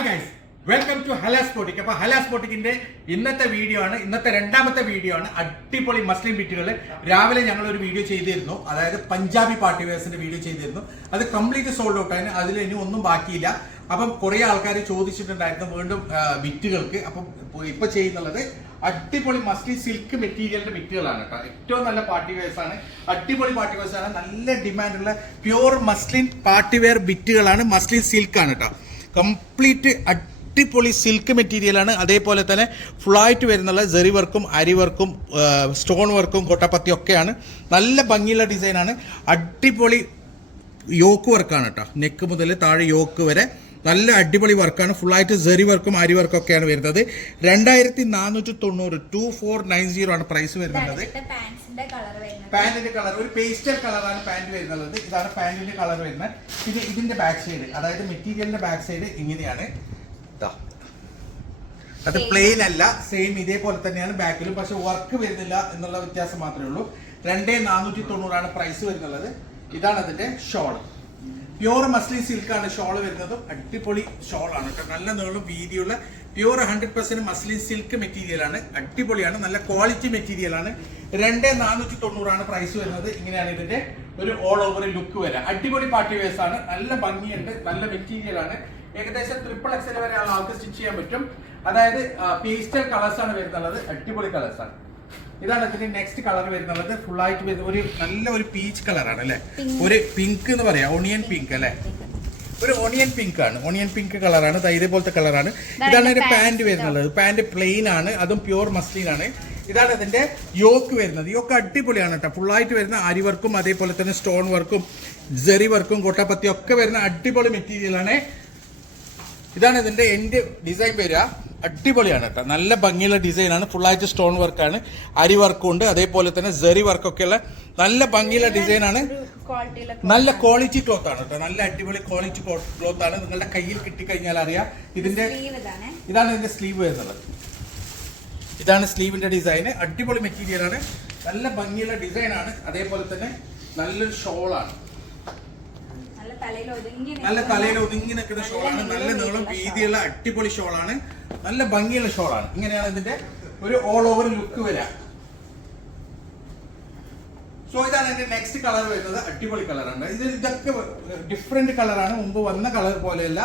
Hi guys welcome to Hala Spotic അപ്പൊ ഹലാ സ്പോട്ടിക്കിന്റെ ഇന്നത്തെ വീഡിയോ ആണ് ഇന്നത്തെ രണ്ടാമത്തെ വീഡിയോ ആണ് അടിപൊളി മസ്ലിം ബിറ്റുകൾ രാവിലെ ഞങ്ങൾ ഒരു വീഡിയോ ചെയ്തിരുന്നു. അതായത് പഞ്ചാബി പാർട്ടി വെയർസിന്റെ വീഡിയോ ചെയ്തിരുന്നു. അത് കംപ്ലീറ്റ് സോൾഡ് ഔട്ട് ആയിരുന്നു അതിൽ ഇനി ഒന്നും ബാക്കിയില്ല. അപ്പം കുറെ ആൾക്കാർ ചോദിച്ചിട്ടുണ്ടായിരുന്നു വീണ്ടും ബിറ്റുകൾക്ക് അപ്പം ഇപ്പൊ- ഇപ്പൊ ചെയ്യുന്നുള്ളത് അടിപൊളി മസ്ലി സിൽക്ക് മെറ്റീരിയലിന്റെ ബിറ്റുകളാണ് കേട്ടോ. ഏറ്റവും നല്ല പാർട്ടി വെയർസ് ആണ്. അടിപൊളി പാർട്ടി വെയർസ് ആണ്. നല്ല ഡിമാൻഡുള്ള പ്യുവർ മസ്ലിൻ പാർട്ടി വെയർ ബിറ്റുകളാണ് മസ്ലിൻ സിൽക്ക് ആണ് കേട്ടോ. കംപ്ലീറ്റ് അടിപൊളി സിൽക്ക് മെറ്റീരിയലാണ് അതേപോലെ തന്നെ ഫുള്ളായിട്ട് വരുന്നുള്ള ജെറി വർക്കും അരി വർക്കും സ്റ്റോൺ വർക്കും കൊട്ടപ്പത്തി ഒക്കെയാണ് നല്ല ഭംഗിയുള്ള ഡിസൈനാണ് അടിപൊളി യോക്ക് വർക്കാണ് കേട്ടോ നെക്ക് മുതൽ താഴെ യോക്ക് വരെ നല്ല അടിപൊളി വർക്കാണ്. ഫുള്ളായിട്ട് ജെറി വർക്കും അരി വർക്കും ഒക്കെയാണ് വരുന്നത്. രണ്ടായിരത്തി നാനൂറ്റി തൊണ്ണൂറ് ടു ഫോർ നയൻ സീറോ ആണ് പ്രൈസ് വരുന്നത്. പാന്റിന്റെ കളർ ഒരു പേസ്റ്റൽ കളറാണ് പാന്റ് വരുന്നത്. ഇതാണ് പാന്റിന്റെ കളർ വരുന്നത്. പിന്നെ ഇതിന്റെ ബാക്ക് സൈഡ് അതായത് മെറ്റീരിയലിന്റെ ബാക്ക് സൈഡ് ഇങ്ങനെയാണ്. അത് പ്ലെയിൻ അല്ല സെയിം ഇതേപോലെ തന്നെയാണ് ബാക്കിലും പക്ഷെ വർക്ക് വരുന്നില്ല എന്നുള്ള വ്യത്യാസം മാത്രമേ ഉള്ളൂ. രണ്ടേ നാനൂറ്റി തൊണ്ണൂറാണ് പ്രൈസ് വരുന്നുള്ളത്. ഇതാണ് അതിന്റെ ഷോൾ പ്യൂർ മസ്ലിൻ സിൽക്കാണ് ഷോൾ വരുന്നത് അടിപൊളി ഷോളാണ് കേട്ടോ. നല്ല നീളം വീതിയുള്ള pure hundred percent muslin silk material ആണ്. അടിപൊളിയാണ് നല്ല ക്വാളിറ്റി മെറ്റീരിയൽ ആണ്. രണ്ടേ നാനൂറ്റി തൊണ്ണൂറാണ് പ്രൈസ് വരുന്നത്. ഇങ്ങനെയാണ് ഇതിന്റെ ഒരു ഓൾ ഓവർ ലുക്ക് വരാം അടിപൊളി പാർട്ടി വേഴ്സ് ആണ്. നല്ല ഭംഗിയുണ്ട് നല്ല മെറ്റീരിയൽ ആണ്. ഏകദേശം ട്രിപ്പിൾ എക്സൽ വരെ ആൾക്ക് സ്റ്റിച്ച് ചെയ്യാൻ പറ്റും. അതായത് പേസ്റ്റൽ കളേഴ്സ് ആണ് വരുന്നുള്ളത്. അടിപൊളി കളേഴ്സ് ആണ്. ഇതാണ് ഇതിന്റെ നെക്സ്റ്റ് കളർ വരുന്നത്. ഫുൾ ആയിട്ട് വരുന്ന ഒരു നല്ല ഒരു പീച്ച് കളറാണ് അല്ലെ? ഒരു പിങ്ക് എന്ന് പറയാം. ഓണിയൻ പിങ്ക് അല്ലെ? ഒരു ഓണിയൻ പിങ്ക് ആണ്. ഓണിയൻ പിങ്ക് കളറാണ് പോലത്തെ കളറാണ് ഇതാണ് ഇതാണ് ഒരു പാന്റ് വരുന്നത്. പാന്റ് പ്ലെയിൻ ആണ്. അതും പ്യൂർ മസ്ലിൻ ആണ്. ഇതാണ് അതിന്റെ യോക്ക് വരുന്നത്. യോക്ക് അടിപൊളിയാണ് കേട്ടോ. ഫുള്ളായിട്ട് വരുന്ന അരി വർക്കും അതേപോലെ തന്നെ സ്റ്റോൺ വർക്കും ജെറി വർക്കും കൊട്ടപ്പത്തി ഒക്കെ വരുന്ന അടിപൊളി മെറ്റീരിയൽ ആണ്. ഇതാണ് ഇതിന്റെ എൻഡ് ഡിസൈൻ വരിക. അടിപൊളിയാണ് കേട്ടോ. നല്ല ഭംഗിയുള്ള ഡിസൈനാണ് ഫുള്ളായിട്ട് സ്റ്റോൺ വർക്കാണ് അരി വർക്കും ഉണ്ട്. അതേപോലെ തന്നെ ജെറി വർക്കൊക്കെയുള്ള നല്ല ഭംഗിയുള്ള ഡിസൈനാണ് നല്ല ക്വാളിറ്റി ക്ലോത്ത് ആണ് കേട്ടോ. നല്ല അടിപൊളി ക്വാളിറ്റി ക്ലോത്ത് ആണ്. നിങ്ങളുടെ കയ്യിൽ കിട്ടിക്കഴിഞ്ഞാൽ അറിയാം ഇതിന്റെ ഇതാണ്. ഇതിന്റെ സ്ലീവ് വരുന്നത്. ഇതാണ് സ്ലീവിന്റെ ഡിസൈൻ അടിപൊളി മെറ്റീരിയൽ ആണ്. നല്ല ഭംഗിയുള്ള ഡിസൈൻ ആണ്. അതേപോലെ തന്നെ നല്ലൊരു ഷോളാണ് നല്ല തലയിൽ ഒതുങ്ങി നിൽക്കുന്ന ഷോളാണ് നല്ല നീളം വീതിയുള്ള അടിപൊളി ഷോളാണ് നല്ല ഭംഗിയുള്ള ഷോളാണ്. ഇങ്ങനെയാണ് ഇതിന്റെ ഒരു ഓൾ ഓവർ ലുക്ക് വരാ. സോ ഇതാണ് എന്റെ നെക്സ്റ്റ് കളർ വരുന്നത്. അടിപൊളി കളറാണ് ഇത് ഇതൊക്കെ ഡിഫറെന്റ് കളറാണ് മുമ്പ് വന്ന കളർ പോലെയല്ല.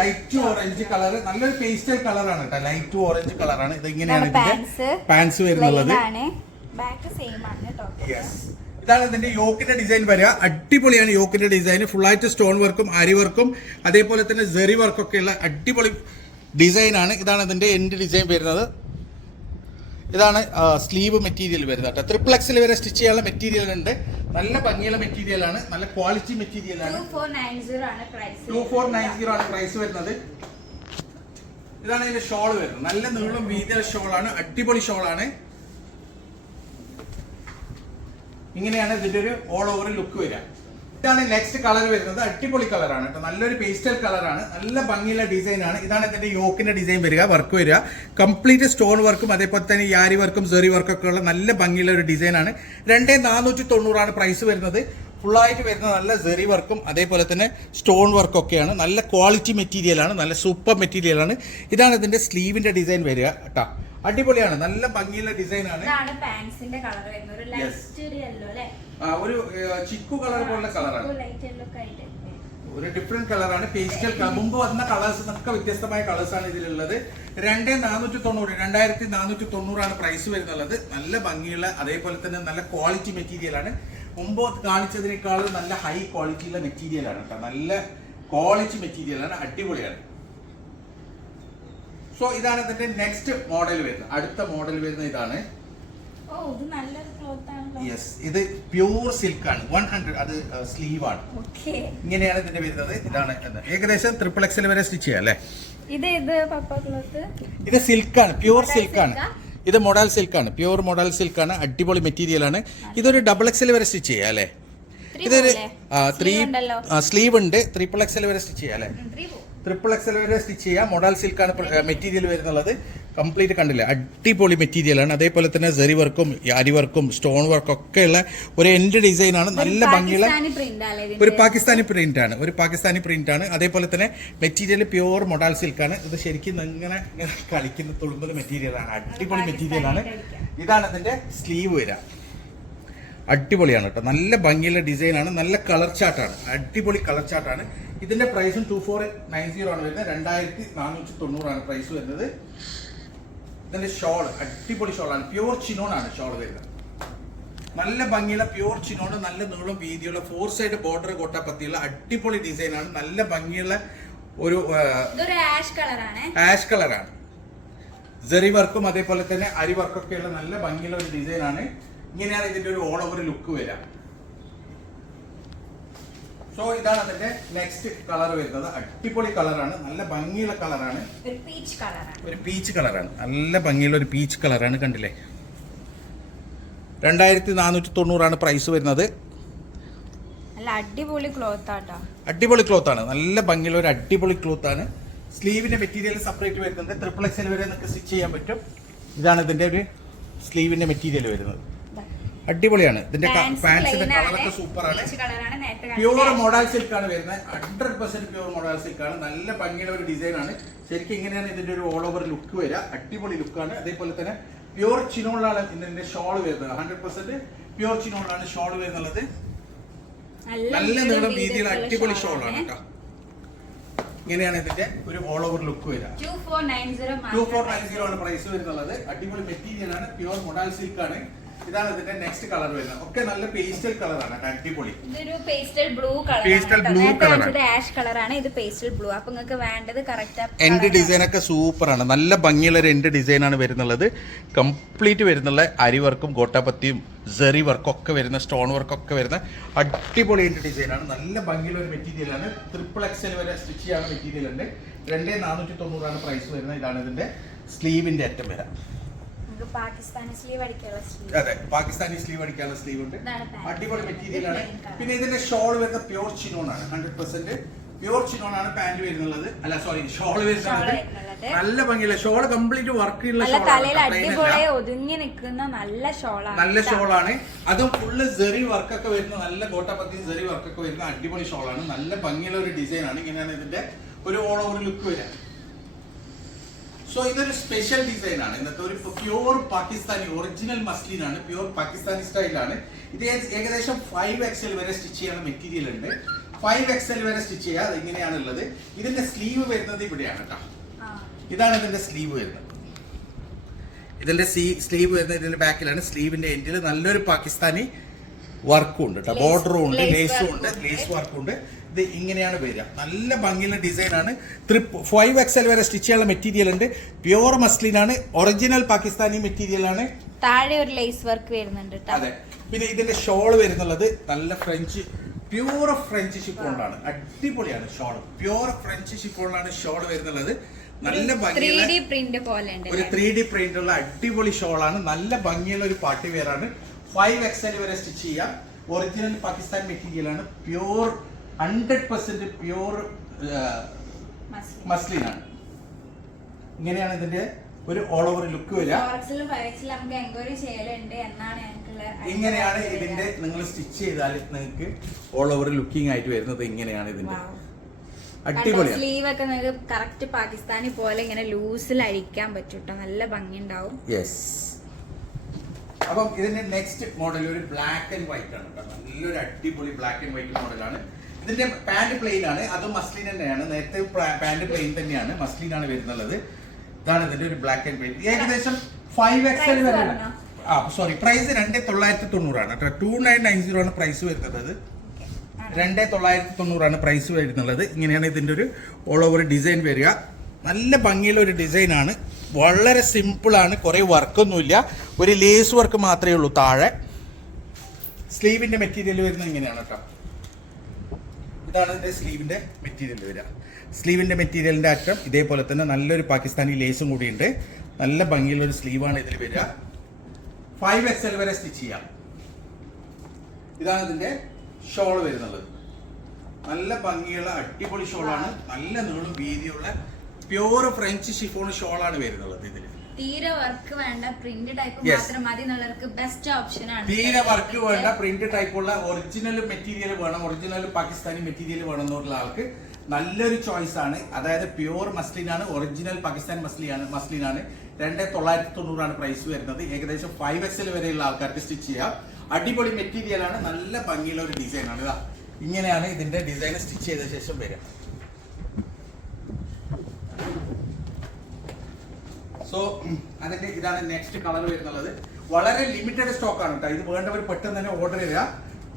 ലൈറ്റ് ഓറഞ്ച് കളർ നല്ലൊരു പേസ്റ്റൽ കളറാണ് കേട്ടോ. ലൈറ്റ് ഓറഞ്ച് കളറാണ് ഇത് ഇങ്ങനെയാണ് ഇതിന്റെ പാൻസ് വരുന്നുള്ളത് ബാക്ക് സെയിം ആണ്. കേട്ടോ. യെസ് ഇതാണ് ഇതിന്റെ യോക്കിന്റെ ഡിസൈൻ വരിക. അടിപൊളിയാണ് യോക്കിന്റെ ഡിസൈൻ ഫുള്ളായിട്ട് സ്റ്റോൺ വർക്കും അരി വർക്കും അതേപോലെ തന്നെ ജെറി വർക്കൊക്കെ ഉള്ള അടിപൊളി ഡിസൈനാണ് ഇതാണ് ഇതിന്റെ എൻഡ് ഡിസൈൻ വരുന്നത്. ഇതാണ് സ്ലീവ് മെറ്റീരിയൽ വരുന്നത് കേട്ടോ. ട്രിപ്പിൾ എക്സിൽ വരെ സ്റ്റിച്ച് ചെയ്യാനുള്ള മെറ്റീരിയൽ ഉണ്ട്. നല്ല ഭംഗിയുള്ള മെറ്റീരിയൽ ആണ്. നല്ല ക്വാളിറ്റി മെറ്റീരിയൽ ആണ്. ടു ഫോർ നയൻ സീറോ ആണ് പ്രൈസ് വരുന്നത്. ഇതാണ് ഇതിന്റെ ഷോൾ വരുന്നത്. നല്ല നീളം വീതിയുള്ള ഷോളാണ് അടിപൊളി ഷോളാണ് ഇങ്ങനെയാണ് ഇതിന്റെ ഒരു ഓൾ ഓവർ ലുക്ക് വരിക. ഇതാണ് നെക്സ്റ്റ് കളർ വരുന്നത്. അടിപൊളി കളറാണ് കേട്ടോ. നല്ലൊരു പേസ്റ്റൽ കളറാണ് നല്ല ഭംഗിയുള്ള ഡിസൈൻ ആണ്. ഇതാണ് ഇതിന്റെ യോക്കിന്റെ ഡിസൈൻ വരിക വർക്ക് വരിക. കംപ്ലീറ്റ് സ്റ്റോൺ വർക്കും അതേപോലെ തന്നെ യാരി വർക്കും സെറി വർക്കും ഒക്കെ ഉള്ള നല്ല ഭംഗിയുള്ള ഒരു ഡിസൈൻ ആണ്. രണ്ടേ നാനൂറ്റി തൊണ്ണൂറാണ് പ്രൈസ് വരുന്നത്. ഫുള്ളായിട്ട് വരുന്ന നല്ല സെറി വർക്കും അതേപോലെ തന്നെ സ്റ്റോൺ വർക്കും ഒക്കെയാണ്. നല്ല ക്വാളിറ്റി മെറ്റീരിയലാണ് നല്ല സൂപ്പർ മെറ്റീരിയലാണ് ഇതാണ് ഇതിന്റെ സ്ലീവിന്റെ ഡിസൈൻ വരിക കേട്ടോ. അടിപൊളിയാണ്. നല്ല ഭംഗിയുള്ള ഡിസൈൻ ആണ് പാൻസിന്റെ കളർ വരുന്നത്. ഒരു ലൈറ്റ് ഒരു യെല്ലോ അല്ലേ? ആ, ഒരു ചിക്കു കളർ പോലുള്ള കളറാണ്. ലൈറ്റ് യെല്ലോ ആയിട്ട്. ഒരു ഡിഫറെന്റ് കളറാണ് പേസ്റ്റൽ കളർ മുമ്പ് വന്ന കളേഴ്സ് ഒക്കെ വ്യത്യസ്തമായ കളേഴ്സ് ആണ് ഇതിലുള്ളത്. രണ്ട് നാനൂറ്റി തൊണ്ണൂറ് രണ്ടായിരത്തി നാനൂറ്റി തൊണ്ണൂറാണ് പ്രൈസ് വരുന്നുള്ളത്. നല്ല ഭംഗിയുള്ള അതേപോലെ തന്നെ നല്ല ക്വാളിറ്റി മെറ്റീരിയൽ ആണ്. മുമ്പ് കാണിച്ചതിനേക്കാളും നല്ല ഹൈ ക്വാളിറ്റിയുള്ള മെറ്റീരിയൽ ആണ് കേട്ടോ നല്ല ക്വാളിറ്റി മെറ്റീരിയലാണ് അടിപൊളിയാണ്. സോ ഇതാണ് ഇതിന്റെ നെക്സ്റ്റ് മോഡൽ വരുന്നത് അടുത്ത മോഡൽ വരുന്ന ഇതാണ്. യെസ് ഇത് പ്യൂർ സിൽക്ക് ആണ് വൺ ഹൺഡ്രഡ് അത് സ്ലീവ് ആണ്. ഓക്കെ ഇങ്ങനെയാണ് ഇതിന്റെ വരുന്നത്. ഇതാണ് ഇത്. ഏകദേശം ട്രിപ്പിൾ എക്സൽ വരെ സ്റ്റിച്ച് ചെയ്യാം അല്ലേ? ഇത് ഇത് ഇത് സിൽക്ക് ആണ്. പ്യൂർ സിൽക്ക് ആണ്. ഇത് മോഡൽ സിൽക്ക് ആണ്. പ്യൂർ പ്യൂർ സിൽക്ക് ആണ്. അടിപൊളി മെറ്റീരിയൽ ആണ്. ഇതൊരു ഡബിൾ എക്സൽ വരെ സ്റ്റിച്ച് ചെയ്യാം അല്ലേ? ഇതൊരു? ത്രീ സ്ലീവ് ഉണ്ട്. ത്രിപ്പിൾ എക്സൽ വരെ സ്റ്റിച്ച് ചെയ്യാം അല്ലേ. ട്രിപ്പിൾ എക്സൽ വരെ സ്റ്റിച്ച് ചെയ്യാം. മോഡൽ സിൽക്കാണ് മെറ്റീരിയൽ വരുന്നുള്ളത്. കംപ്ലീറ്റ് കണ്ടില്ല? അടിപൊളി മെറ്റീരിയലാണ് അതേപോലെ തന്നെ സെറി വർക്കും അരി വർക്കും സ്റ്റോൺ വർക്കും ഒക്കെ ഉള്ള ഒരു എൻഡ് ഡിസൈനാണ് നല്ല ഭംഗിയുള്ള? ഒരു പാകിസ്ഥാനി പ്രിന്റ് ആണ്. ഒരു പാകിസ്ഥാനി പ്രിന്റ് ആണ്. അതേപോലെ തന്നെ മെറ്റീരിയൽ പ്യുവർ മൊഡാൽ സിൽക്കാണ് ഇത് ശരിക്കും ഇങ്ങനെ കളിക്കുന്ന തുളുമ്പുന്ന മെറ്റീരിയലാണ് അടിപൊളി മെറ്റീരിയലാണ് ഇതാണ് ഇതിന്റെ സ്ലീവ് വരിക. അടിപൊളിയാണ് കേട്ടോ. നല്ല ഭംഗിയുള്ള ഡിസൈനാണ്. നല്ല കളർ ചാർട്ടാണ് അടിപൊളി കളർ ചാർട്ടാണ് ഇതിന്റെ പ്രൈസും ടു ഫോർ നയൻ സീറോ ആണ് വരുന്നത്. രണ്ടായിരത്തി നാനൂറ്റി തൊണ്ണൂറാണ് പ്രൈസ് വരുന്നത്. ഇതിന്റെ ഷോൾ അടിപൊളി ഷോളാണ് ചിനോൺ ആണ് ഷോൾ വരുന്നത്. നല്ല ഭംഗിയുള്ള പ്യുവർ ചിനോൺ നല്ല നീളം വീതിയുള്ള ഫോർ സൈഡ് ബോർഡർ കൊട്ടപ്പത്തിയുള്ള അടിപൊളി ഡിസൈനാണ് നല്ല ഭംഗിയുള്ള ഒരു ഇതൊരു ആഷ് കളറാണ് ആഷ് കളറാണ് ജെറി വർക്കും അതേപോലെ തന്നെ അരി വർക്കൊക്കെയുള്ള നല്ല ഭംഗിയുള്ള ഒരു ഡിസൈനാണ് ഇങ്ങനെയാണ് ഇതിന്റെ ഒരു ഓൾ ഓവർ ലുക്ക് വരിക. സോ ഇതാണ് അതിന്റെ നെക്സ്റ്റ് കളർ വരുന്നത്. അടിപൊളി കളറാണ് നല്ല ഭംഗിയുള്ള കളറാണ് ഒരു പീച്ച് കളറാണ് നല്ല ഭംഗിയുള്ള ഒരു പീച്ച് കളറാണ് കണ്ടില്ലേ? രണ്ടായിരത്തി നാനൂറ്റി തൊണ്ണൂറാണ് പ്രൈസ് വരുന്നത് അടിപൊളി ക്ലോത്ത് ആട്ടോ. അടിപൊളി ക്ലോത്ത് ആണ്. നല്ല ഭംഗിയുള്ള ഒരു അടിപൊളി ക്ലോത്ത് ആണ്. സ്ലീവിന്റെ മെറ്റീരിയൽ സെപ്പറേറ്റ് വരുന്നുണ്ട്. ട്രിപ്പിൾ എക്സൽ വരെ നിങ്ങൾക്ക് സ്റ്റിച്ച് ചെയ്യാൻ പറ്റും. ഇതാണ് ഇതിന്റെ ഒരു സ്ലീവിന്റെ മെറ്റീരിയൽ വരുന്നത്. അടിപൊളിയാണ്. ഇതിന്റെ പാൻസിന്റെ കളറൊക്കെ സൂപ്പറാണ് പ്യൂർ മോഡൽ സിൽക്ക് ആണ്. വരുന്നത്. Hundred percent pure modal silk ആണ്. നല്ല ഭംഗിയുള്ള ഒരു ഡിസൈൻ ആണ്. ശരിക്കും ഇങ്ങനെയാണ് ഇതിന്റെ ഒരു ഓൾ ഓവർ ലുക്ക് വരിക. അടിപൊളി ലുക്കാണ് അതേപോലെ തന്നെ പ്യൂർ ചിനോളാണ് ഇതിന്റെ ഷോൾ വരുന്നത്. ഹൺഡ്രഡ് പെർസെന്റ് പ്യൂർ ചിനോളാണ് ഷോൾ വരുന്നത്. നല്ല നീളം വീതിയുള്ള അടിപൊളി ഷോളാണ് കേട്ടോ. ഇങ്ങനെയാണ് ഇതിന്റെ ഒരു ഓൾ ഓവർ ലുക്ക് വരിക. Two four nine zero two four nine zero ആണ് പ്രൈസ് വരുന്നത്. അടിപൊളി മെറ്റീരിയൽ ആണ്. പ്യൂർ മൊഡാൽ സിൽക്ക് ആണ്. ഇതാണ് ഇതിന്റെ നെക്സ്റ്റ് കളർ വരുന്നത്. ഒക്കെ നല്ല പേസ്റ്റൽ കളറാണ് അടിപൊളി. ഇതൊരു pastel blue colour blue colour ആണ്. ആഷ് കളറാണ് ഇത് പേസ്റ്റൽ ബ്ലൂ അപ്പൊ നിങ്ങൾക്ക് വേണ്ടത് കറക്റ്റ് എൻഡ് ഡിസൈൻ ഒക്കെ സൂപ്പർ ആണ്. നല്ല ഭംഗിയുള്ള ഒരു എൻഡ് ഡിസൈൻ ആണ് വരുന്നുള്ളത്. കംപ്ലീറ്റ് വരുന്നുള്ള അരി വർക്കും ഗോട്ടാപത്തിയും സെറി വർക്കും ഒക്കെ വരുന്ന സ്റ്റോൺ വർക്കൊക്കെ വരുന്ന അടിപൊളി എൻഡ് ഡിസൈൻ ആണ്. നല്ല ഭംഗിയുള്ള ഒരു മെറ്റീരിയൽ ആണ്. ട്രിപ്പിൾ എക്സൽ വരെ സ്റ്റിച്ച് ചെയ്യാനുള്ള മെറ്റീരിയൽ ഉണ്ട്. രണ്ടേ നാനൂറ്റി തൊണ്ണൂറാണ് പ്രൈസ് വരുന്നത്. ഇതാണ് ഇതിന്റെ സ്ലീവിന്റെ അറ്റം വരാം. അതെ പാകിസ്ഥാനി സ്ലീവ് അടിക്കാനുള്ള സ്ലീവ് ഉണ്ട്. അടിപൊളി മെറ്റീരിയൽ ആണ്. പിന്നെ ഇതിന്റെ ഷോൾ വരുന്ന പ്യൂർ ചിനോൺ ആണ് ഹൺഡ്രഡ് പെർസെന്റ് പ്യൂർ ചിനോൺ ആണ് പാന്റ് വരുന്നുള്ളത്. അല്ല സോറി ഷോൾ വരുന്നത് നല്ല ഭംഗിയുള്ള ഷോൾ കംപ്ലീറ്റ് വർക്ക് ഒതുങ്ങി നിൽക്കുന്ന നല്ല ഷോളാണ് നല്ല ഷോളാണ് അതും ഫുള്ള് സെറി വർക്കൊക്കെ വരുന്ന നല്ല കോട്ടപ്പത്തി സെറി വർക്കൊക്കെ വരുന്ന അടിപൊളി ഷോളാണ് നല്ല ഭംഗിയുള്ള ഒരു ഡിസൈൻ ആണ്. ഇങ്ങനെയാണ് ഇതിന്റെ ഒരു ഓൾ ഓവർ ലുക്ക് വരിക. സോ ഇതൊരു സ്പെഷ്യൽ ഡിസൈൻ ആണ്. ഇന്നത്തെ ഒരു പ്യുവർ പാകിസ്ഥാനി ഒറിജിനൽ മസ്ലിൻ ആണ്. പ്യുവർ പാകിസ്ഥാനി സ്റ്റൈലാണ് ഇത് ഏകദേശം ഫൈവ് എക്സൽ വരെ സ്റ്റിച്ച് ചെയ്യുന്ന മെറ്റീരിയൽ ഉണ്ട്. ഫൈവ് എക്സൽ വരെ സ്റ്റിച്ച് ചെയ്യാം ഇങ്ങനെയാണ് ഉള്ളത്. ഇതിന്റെ സ്ലീവ് വരുന്നത് ഇവിടെയാണ് കേട്ടോ. ഇതാണ് ഇതിന്റെ സ്ലീവ് വരുന്നത്. ഇതിന്റെ സ്ലീവ് വരുന്നത് ഇതിന്റെ ബാക്കിലാണ് സ്ലീവിന്റെ എൻഡിൽ നല്ലൊരു പാകിസ്ഥാനി വർക്കും ഉണ്ട് കേട്ടോ ബോർഡറും ഉണ്ട് ലേസും ഉണ്ട്. ലേസ് വർക്കും ഉണ്ട്. ഇത് ഇങ്ങനെയാണ് വരിക. നല്ല ഭംഗിയുള്ള ഡിസൈൻ ആണ്. ത്രിപ്പ് ഫൈവ് എക്സൽ വരെ സ്റ്റിച്ച് ചെയ്യാനുള്ള മെറ്റീരിയൽ ഉണ്ട്. പ്യുവർ മസ്ലിൻ ആണ്. ഒറിജിനൽ പാകിസ്ഥാനി മെറ്റീരിയൽ ആണ്. താഴെ ഒരു ലേസ് വർക്ക് വരുന്നുണ്ട്. അതെ. പിന്നെ ഇതിന്റെ ഷോൾ വരുന്നുള്ളത് നല്ല ഫ്രഞ്ച് പ്യൂർ ഫ്രഞ്ച് ഷിപ്പോണ്ടാണ് അടിപൊളിയാണ് ഷോൾ പ്യൂർ ഫ്രഞ്ച് ഷിപ്പോണ്ടാണ് ഷോൾ വരുന്നുള്ളത്. നല്ല ഭംഗിയുള്ള ഒരു ത്രീ ഡി പ്രിന്റ് ഉള്ള അടിപൊളി ഷോളാണ് നല്ല ഭംഗിയുള്ള ഒരു പാർട്ടി വെയർ ആണ്. ഫൈവ് എക്സൽ വരെ സ്റ്റിച്ച് ചെയ്യാം. ഒറിജിനൽ പാകിസ്ഥാൻ മെറ്റീരിയലാണ് pure hundred percent pure muslin ആണ്. ഇങ്ങനെയാണ് ഇതിന്റെ ഒരു ഓൾ ഓവർ ലുക്ക് വരിക. ഇങ്ങനെയാണ് ഇതിന്റെ നിങ്ങൾ സ്റ്റിച്ച് ചെയ്താൽ നിങ്ങൾക്ക് ഓൾ ഓവർ ലുക്കിംഗ് ആയിട്ട് വരുന്നത് ഇങ്ങനെയാണ് ഇതിന്റെ. സ്ലീവ് ഒക്കെ നിങ്ങൾക്ക് കറക്റ്റ് പാകിസ്ഥാനി പോലെ ഇങ്ങനെ ലൂസിൽ അഴിക്കാൻ പറ്റൂട്ടോ? നല്ല ഭംഗി ഉണ്ടാവും യെസ് അപ്പം ഇതിന്റെ നെക്സ്റ്റ് മോഡൽ ഒരു ബ്ലാക്ക് ആൻഡ് വൈറ്റ് ആണ് നല്ലൊരു അടിപൊളി ബ്ലാക്ക് ആൻഡ് വൈറ്റ് മോഡലാണ് ഇതിന്റെ പാന്റ് പ്ലെയിൻ ആണ്. അതും മസ്ലിൻ തന്നെയാണ്. നേരത്തെ പാന്റ് പ്ലെയിൻ തന്നെയാണ്. മസ്ലിൻ ആണ് വരുന്നുള്ളത്. ഇതാണ് ഇതിന്റെ ഒരു ബ്ലാക്ക് ആൻഡ് വൈറ്റ് ഏകദേശം ഫൈവ് എക്സ് വരെ ആ സോറി പ്രൈസ് രണ്ടേ തൊള്ളായിരത്തി തൊണ്ണൂറാണ് കേട്ടോ ടു നയൻ നയൻ സീറോ ആണ് പ്രൈസ് വരുന്നത് രണ്ടേ തൊള്ളായിരത്തി തൊണ്ണൂറാണ് പ്രൈസ് വരുന്നുള്ളത്. ഇങ്ങനെയാണ് ഇതിന്റെ ഒരു ഓൾ ഓവർ ഡിസൈൻ വരിക. നല്ല ഭംഗിയുള്ള ഒരു ഡിസൈനാണ് ആണ്. വളരെ സിമ്പിൾ ആണ്. കുറേ വർക്കൊന്നുമില്ല ഒരു ലേസ് വർക്ക് മാത്രമേ ഉള്ളൂ താഴെ. സ്ലീവിന്റെ മെറ്റീരിയൽ വരുന്നത് ഇങ്ങനെയാണ് കേട്ടോ. ഇതാണ് ഇതിന്റെ സ്ലീവിന്റെ മെറ്റീരിയൽ വരിക. സ്ലീവിന്റെ മെറ്റീരിയലിന്റെ അറ്റം ഇതേപോലെ തന്നെ നല്ലൊരു പാകിസ്ഥാനി ലേസും കൂടിയുണ്ട്. നല്ല ഭംഗിയുള്ള ഒരു സ്ലീവാണ് ഇതിൽ വരിക. ഫൈവ് എക്സ് എൽ വരെ സ്റ്റിച്ച് ചെയ്യാം. ഇതാണ് ഇതിന്റെ ഷോൾ വരുന്നത്. നല്ല ഭംഗിയുള്ള അടിപൊളി ഷോളാണ് നല്ല നീളും വീതിയുള്ള പ്യൂർ ഫ്രഞ്ച് ഷിഫോൺ ഷോളാണ് വരുന്നത് ഇതിൽ തീരെ വർക്ക് വേണ്ട പ്രിന്റ് ടൈപ്പ് Yes. മാത്രം മതി എന്നുള്ളവർക്ക് ബെസ്റ്റ് ഓപ്ഷൻ ആണ്. തീരെ വർക്ക് വേണ്ട പ്രിന്റ് ടൈപ്പുള്ള ഒറിജിനൽ മെറ്റീരിയൽ വേണം ഒറിജിനൽ പാകിസ്ഥാനി മെറ്റീരിയൽ വേണം എന്നുള്ള ആൾക്ക് നല്ലൊരു ചോയ്സ് ആണ്. അതായത് പ്യൂർ മസ്ലിൻ ആണ് ഒറിജിനൽ പാകിസ്ഥാൻ മസ്ലിയാണ് മസ്ലിൻ ആണ്. രണ്ട് തൊള്ളായിരത്തി തൊണ്ണൂറാണ് പ്രൈസ് വരുന്നത്. ഏകദേശം ഫൈവ് എക്സൽ വരെയുള്ള ആൾക്കാർക്ക് സ്റ്റിച്ച് ചെയ്യാം. അടിപൊളി മെറ്റീരിയൽ ആണ് നല്ല ഭംഗിയുള്ള ഒരു ഡിസൈൻ ആണ്. ഇതാ ഇങ്ങനെയാണ് ഇതിന്റെ ഡിസൈൻ സ്റ്റിച്ച് ചെയ്ത ശേഷം വരിക. സോ അതിന്റെ ഇതാണ് നെക്സ്റ്റ് കളർ വരുന്നുള്ളത്. വളരെ ലിമിറ്റഡ് സ്റ്റോക്ക് ആണ് കേട്ടോ ഇത് വേണ്ടവർ പെട്ടെന്ന് തന്നെ ഓർഡർ ചെയ്യുക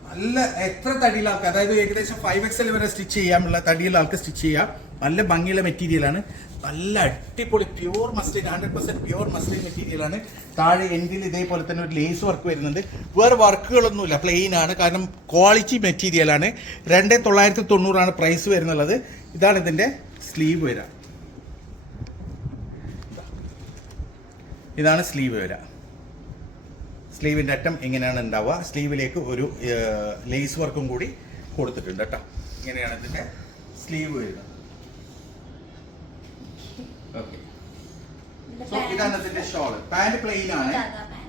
നല്ല എത്ര തടിയുള്ള ആൾക്ക് അതായത് ഏകദേശം ഫൈവ് എക്സൽ വരെ സ്റ്റിച്ച് ചെയ്യാമുള്ള തടിയുള്ള ആൾക്ക് സ്റ്റിച്ച് ചെയ്യാം. നല്ല ഭംഗിയുള്ള മെറ്റീരിയലാണ് നല്ല അടിപൊളി pure muslin hundred percent pure muslin മെറ്റീരിയലാണ് താഴെ എൻഡിൽ ഇതേപോലെ തന്നെ ഒരു ലേസ് വർക്ക് വരുന്നുണ്ട്. വേറെ വർക്കുകളൊന്നുമില്ല. പ്ലെയിൻ ആണ്. കാരണം ക്വാളിറ്റി മെറ്റീരിയൽ ആണ്. രണ്ട് തൊള്ളായിരത്തി തൊണ്ണൂറാണ് പ്രൈസ് വരുന്നുള്ളത്. ഇതാണ് ഇതിന്റെ സ്ലീവ് വരിക ഇതാണ് സ്ലീവ് വര. സ്ലീവിന്റെ അറ്റം ഇങ്ങനെയാണ് ഉണ്ടാവുക. സ്ലീവിലേക്ക് ഒരു ലേസ് വർക്കും കൂടി കൊടുത്തിട്ടുണ്ട് കേട്ടോ. ഇങ്ങനെയാണ് ഇതിന്റെ സ്ലീവ് വരുന്നത് ഓക്കെ. സോ ഇതാണ് ഇതിന്റെ ഷോൾ പാന്റ് പ്ലെയിൻ ആണ്.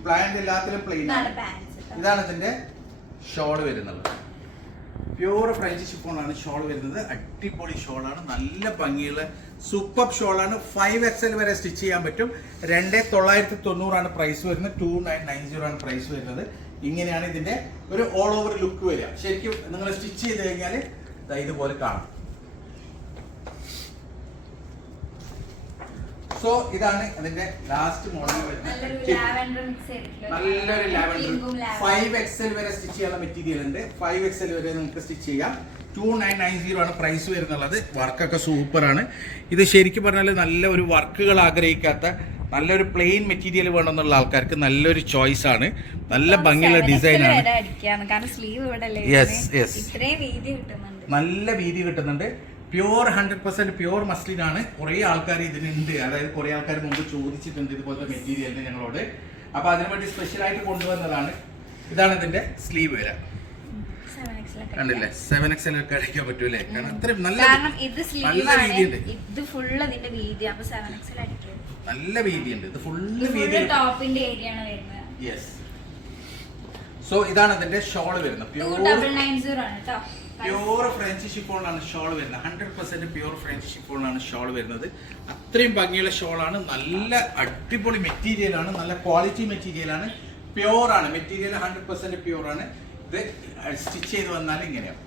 പ്ലാന്റ് എല്ലാത്തിലും പ്ലെയിൻ ആണ്. ഇതാണ് ഇതിന്റെ ഷോൾ വരുന്നത്. പ്യൂർ ഫ്രഞ്ച് ഷിഫോണാണ് ഷോൾ വരുന്നത്. അടിപൊളി ഷോളാണ് നല്ല ഭംഗിയുള്ള സൂപ്പർ ഷോളാണ് ഫൈവ് എക്സൽ വരെ സ്റ്റിച്ച് ചെയ്യാൻ പറ്റും. രണ്ട് തൊള്ളായിരത്തി തൊണ്ണൂറാണ് പ്രൈസ് വരുന്നത്. ടു നയൻ നയൻ സീറോ ആണ് പ്രൈസ് വരുന്നത്. ഇങ്ങനെയാണ് ഇതിന്റെ ഒരു ഓൾ ഓവർ ലുക്ക് വരിക. ശരിക്കും നിങ്ങൾ സ്റ്റിച്ച് ചെയ്ത് കഴിഞ്ഞാൽ ഇതുപോലെ കാണാം. സോ ഇതാണ് അതിന്റെ ലാസ്റ്റ് മോഡൽ നല്ലൊരു വരുന്നത് നല്ലൊരു ലാവൻഡർ. ഫൈവ് എക്സൽ വരെ സ്റ്റിച്ച് ചെയ്യാനുള്ള മെറ്റീരിയൽ ഉണ്ട്. ഫൈവ് എക്സൽ വരെ നമുക്ക് സ്റ്റിച്ച് ചെയ്യാം. ടു നയൻ നയൻ സീറോ ആണ് പ്രൈസ് വരുന്നുള്ളത്. വർക്കൊക്കെ സൂപ്പർ ആണ്. ഇത് ശരിക്കും പറഞ്ഞാൽ നല്ല ഒരു വർക്കുകൾ ആഗ്രഹിക്കാത്ത നല്ലൊരു പ്ലെയിൻ മെറ്റീരിയൽ വേണമെന്നുള്ള ആൾക്കാർക്ക് നല്ലൊരു ചോയ്സ് ആണ്. നല്ല ഭംഗിയുള്ള ഡിസൈൻ ആണ്. യെസ് യെസ് നല്ല വീതി കിട്ടുന്നുണ്ട്. പ്യൂർ ഹൺഡ്രഡ് പെർസെന്റ് പ്യൂർ മസ്ലിനാണ് കുറേ ആൾക്കാർ ഇതിനുണ്ട്. അതായത് കുറേ ആൾക്കാർ മുമ്പ് ചോദിച്ചിട്ടുണ്ട് ഇതുപോലത്തെ മെറ്റീരിയലിന് ഞങ്ങളോട്. അപ്പൊ അതിനു വേണ്ടി സ്പെഷ്യൽ ആയിട്ട് കൊണ്ടുവന്നതാണ്. ഇതാണ് ഇതിന്റെ സ്ലീവ് വരാം. കണ്ടില്ലേ? സെവൻ എക്സ് എൽ ഒക്കെ അടിക്കാൻ പറ്റൂലേ കാരണം അത്രയും നല്ല ഇത് നല്ല വീതിയുണ്ട് ഇത് ഫുള്ള് ഇതിന്റെ വീതി അപ്പൊ സെവൻ എക്സൽ അടിക്കും. നല്ല വീതിയുണ്ട്. ഇത് ഫുള്ള് ഇത് വീതി ടോപ്പിന്റെ ഏരിയ ആണ് വരുന്നത്. യെസ് സോ ഇതാണ് ഇതിന്റെ ഷോൾ വരുന്നത്. Two pure double nine zero ആണ് കേട്ടോ പ്യൂർ ഫ്രഞ്ച് ഷിഫോണിലാണ് ഷോൾ വരുന്നത്. ഹൺഡ്രഡ് പെർസെന്റ് പ്യൂർ ഫ്രഞ്ച് ഷിഫോണിലാണ് ഷോൾ വരുന്നത്. അത്രയും ഭംഗിയുള്ള ഷോളാണ് നല്ല അടിപൊളി മെറ്റീരിയൽ ആണ്. നല്ല ക്വാളിറ്റി മെറ്റീരിയലാണ് പ്യൂർ ആണ്. മെറ്റീരിയൽ ഹൺഡ്രഡ് പെർസെന്റ് പ്യൂർ ആണ്. ഇത് സ്റ്റിച്ച് ചെയ്ത് വന്നാൽ ഇങ്ങനെയാണ്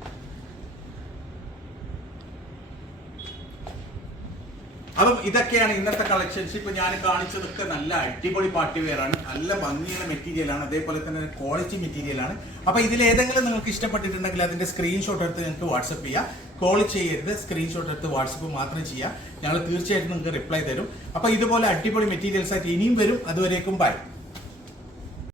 അപ്പം ഇതൊക്കെയാണ് ഇന്നത്തെ കളക്ഷൻസ് ഇപ്പൊ ഞാൻ കാണിച്ചതൊക്കെ നല്ല അടിപൊളി പാർട്ടി വെയർ ആണ്. നല്ല ഭംഗിയുള്ള മെറ്റീരിയൽ ആണ്. അതേപോലെ തന്നെ ക്വാളിറ്റി മെറ്റീരിയൽ ആണ്. അപ്പൊ ഇതിൽ ഏതെങ്കിലും നിങ്ങൾക്ക് ഇഷ്ടപ്പെട്ടിട്ടുണ്ടെങ്കിൽ അതിന്റെ സ്ക്രീൻഷോട്ട് എടുത്ത് നിങ്ങൾക്ക് വാട്സപ്പ് ചെയ്യാം. കോൾ ചെയ്യരുത്. സ്ക്രീൻഷോട്ട് എടുത്ത് വാട്സപ്പ് മാത്രം ചെയ്യാം. ഞങ്ങൾ തീർച്ചയായിട്ടും നിങ്ങൾക്ക് റിപ്ലൈ തരും. അപ്പൊ ഇതുപോലെ അടിപൊളി മെറ്റീരിയൽസ് ആയിട്ട് ഇനിയും വരും. അതുവരേക്കും ബൈ